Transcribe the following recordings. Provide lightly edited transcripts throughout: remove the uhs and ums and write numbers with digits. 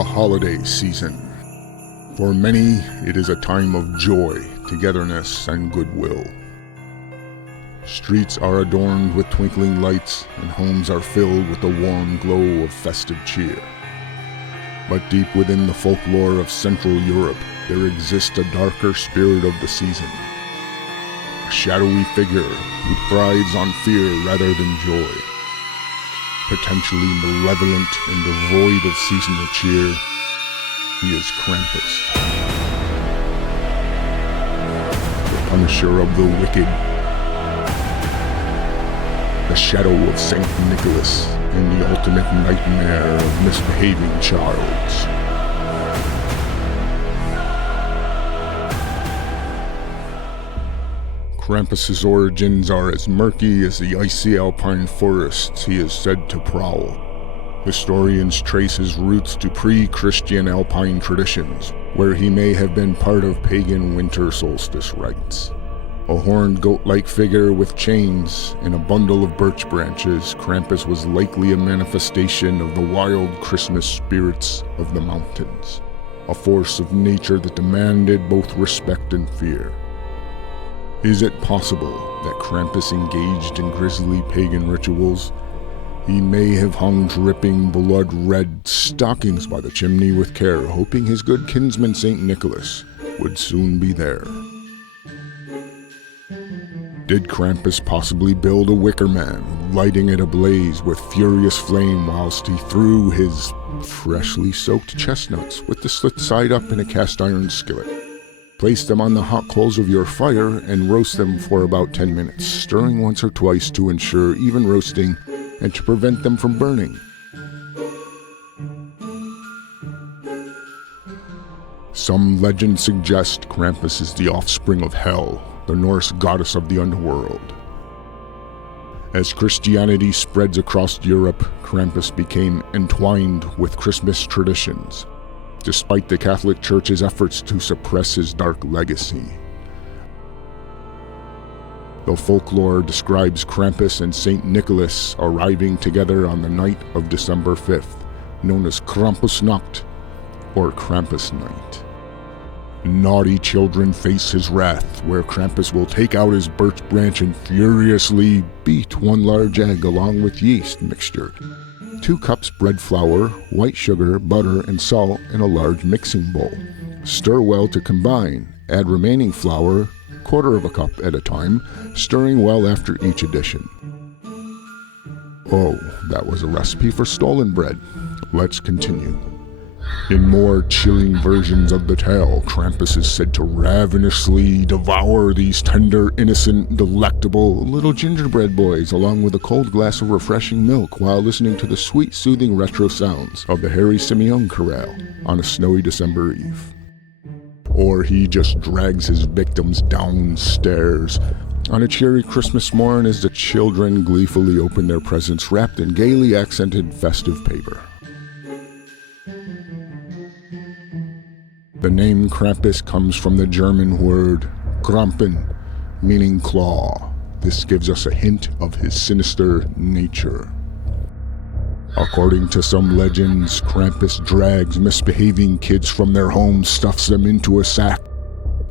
the holiday season. For many, it is a time of joy, togetherness, and goodwill. Streets are adorned with twinkling lights, and homes are filled with the warm glow of festive cheer. But deep within the folklore of Central Europe, there exists a darker spirit of the season. A shadowy figure who thrives on fear rather than joy. Potentially malevolent and devoid of seasonal cheer, he is Krampus. The punisher of the wicked. The shadow of Saint Nicholas and the ultimate nightmare of misbehaving childs. Krampus's origins are as murky as the icy Alpine forests he is said to prowl. Historians trace his roots to pre-Christian Alpine traditions, where he may have been part of pagan winter solstice rites. A horned goat-like figure with chains and a bundle of birch branches, Krampus was likely a manifestation of the wild Christmas spirits of the mountains, a force of nature that demanded both respect and fear. Is it possible that Krampus engaged in grisly pagan rituals? He may have hung dripping blood-red stockings by the chimney with care, hoping his good kinsman St. Nicholas would soon be there. Did Krampus possibly build a wicker man, lighting it ablaze with furious flame whilst he threw his freshly soaked chestnuts with the slit side up in a cast iron skillet? Place them on the hot coals of your fire and roast them for about 10 minutes, stirring once or twice to ensure even roasting and to prevent them from burning. Some legends suggest Krampus is the offspring of Hel, the Norse goddess of the underworld. As Christianity spreads across Europe, Krampus became entwined with Christmas traditions, despite the Catholic Church's efforts to suppress his dark legacy. The folklore describes Krampus and St. Nicholas arriving together on the night of December 5th, known as Krampusnacht, or Krampusnight. Naughty children face his wrath, where Krampus will take out his birch branch and furiously beat one large egg along with yeast mixture, 2 cups bread flour, white sugar, butter, and salt in a large mixing bowl. Stir well to combine, add remaining flour, 1/4 of a cup at a time, stirring well after each addition. Oh, that was a recipe for stolen bread. Let's continue. In more chilling versions of the tale, Krampus is said to ravenously devour these tender, innocent, delectable little gingerbread boys along with a cold glass of refreshing milk while listening to the sweet, soothing retro sounds of the Harry Simeon chorale on a snowy December eve. Or he just drags his victims downstairs on a cheery Christmas morn as the children gleefully open their presents wrapped in gaily accented festive paper. The name Krampus comes from the German word Krampen, meaning claw. This gives us a hint of his sinister nature. According to some legends, Krampus drags misbehaving kids from their homes, stuffs them into a sack,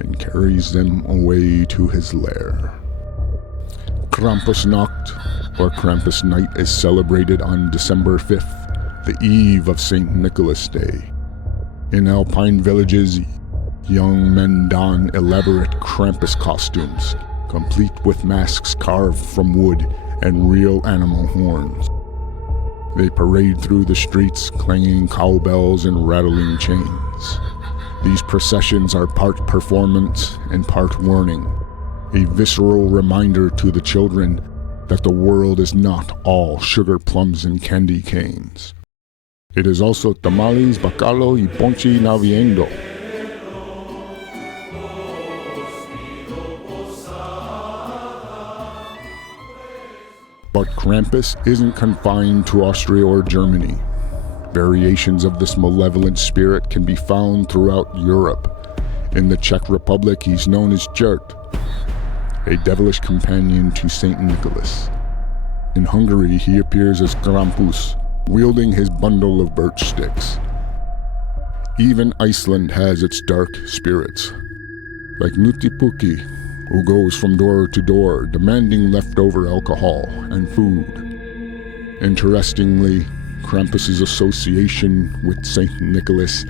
and carries them away to his lair. Krampusnacht, or Krampusnight, is celebrated on December 5th, the eve of St. Nicholas Day. In Alpine villages, young men don elaborate Krampus costumes, complete with masks carved from wood and real animal horns. They parade through the streets, clanging cowbells and rattling chains. These processions are part performance and part warning, a visceral reminder to the children that the world is not all sugar plums and candy canes. It is also tamales, bacalao, y ponche naviendo. But Krampus isn't confined to Austria or Germany. Variations of this malevolent spirit can be found throughout Europe. In the Czech Republic, he's known as Gert, a devilish companion to Saint Nicholas. In Hungary, he appears as Krampus, wielding his bundle of birch sticks. Even Iceland has its dark spirits, like Nutipuki, who goes from door to door demanding leftover alcohol and food. Interestingly, Krampus's association with Saint Nicholas,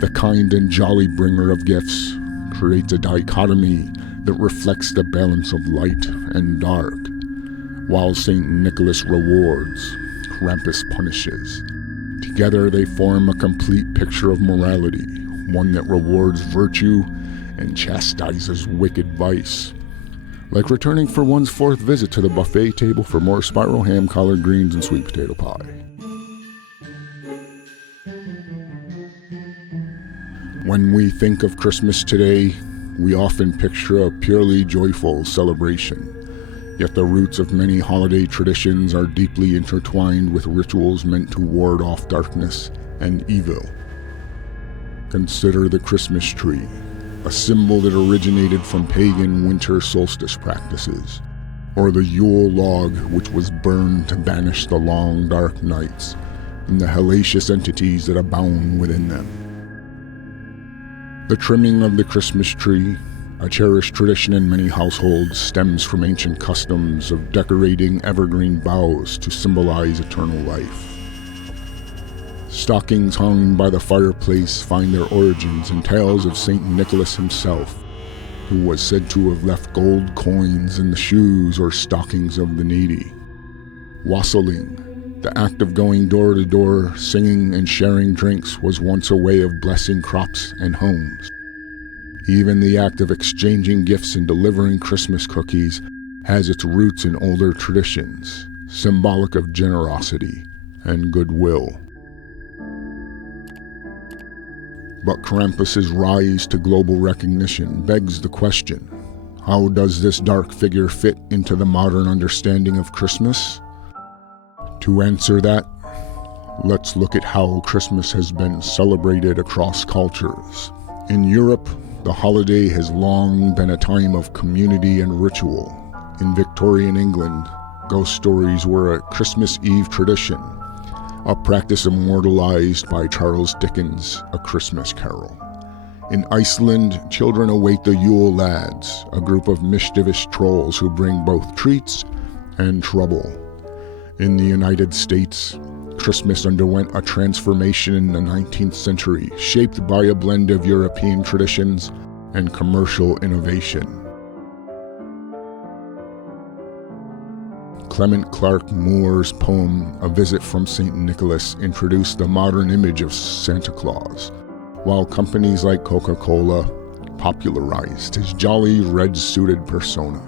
the kind and jolly bringer of gifts, creates a dichotomy that reflects the balance of light and dark. While Saint Nicholas rewards, Krampus punishes. Together they form a complete picture of morality, one that rewards virtue and chastises wicked vice. Like returning for one's fourth visit to the buffet table for more spiral ham, collard greens, and sweet potato pie. When we think of Christmas today, we often picture a purely joyful celebration. Yet the roots of many holiday traditions are deeply intertwined with rituals meant to ward off darkness and evil. Consider the Christmas tree, a symbol that originated from pagan winter solstice practices, or the Yule log, which was burned to banish the long dark nights and the hellacious entities that abound within them. The trimming of the Christmas tree, a cherished tradition in many households, stems from ancient customs of decorating evergreen boughs to symbolize eternal life. Stockings hung by the fireplace find their origins in tales of Saint Nicholas himself, who was said to have left gold coins in the shoes or stockings of the needy. Wassailing, the act of going door to door, singing and sharing drinks, was once a way of blessing crops and homes. Even the act of exchanging gifts and delivering Christmas cookies has its roots in older traditions, symbolic of generosity and goodwill. But Krampus's rise to global recognition begs the question, how does this dark figure fit into the modern understanding of Christmas? To answer that, let's look at how Christmas has been celebrated across cultures. In Europe, the holiday has long been a time of community and ritual. In Victorian England, ghost stories were a Christmas Eve tradition, a practice immortalized by Charles Dickens' A Christmas Carol. In Iceland, children await the Yule lads, a group of mischievous trolls who bring both treats and trouble. In the United States, Christmas underwent a transformation in the 19th century, shaped by a blend of European traditions and commercial innovation. Clement Clark Moore's poem, A Visit from St. Nicholas, introduced the modern image of Santa Claus, while companies like Coca-Cola popularized his jolly red-suited persona.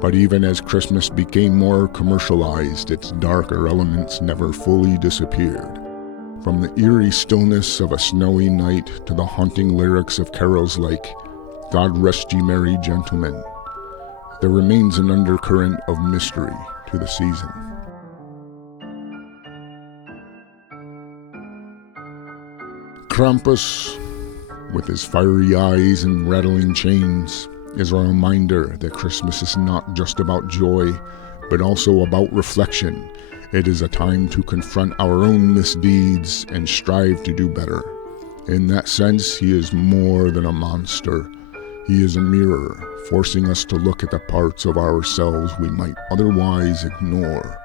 But even as Christmas became more commercialized, its darker elements never fully disappeared. From the eerie stillness of a snowy night to the haunting lyrics of carols like God Rest Ye Merry Gentlemen, there remains an undercurrent of mystery to the season. Krampus, with his fiery eyes and rattling chains, is a reminder that Christmas is not just about joy, but also about reflection. It is a time to confront our own misdeeds and strive to do better. In that sense, he is more than a monster. He is a mirror, forcing us to look at the parts of ourselves we might otherwise ignore.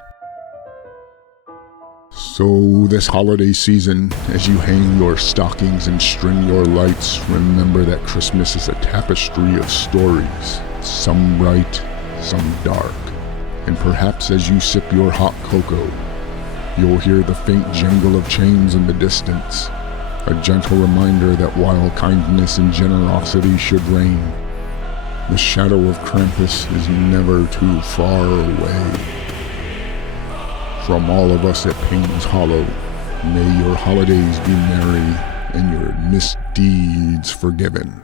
So this holiday season, as you hang your stockings and string your lights, remember that Christmas is a tapestry of stories, some bright, some dark. And perhaps as you sip your hot cocoa, you'll hear the faint jingle of chains in the distance, a gentle reminder that while kindness and generosity should reign, the shadow of Krampus is never too far away. From all of us at Payne's Hollow, may your holidays be merry and your misdeeds forgiven.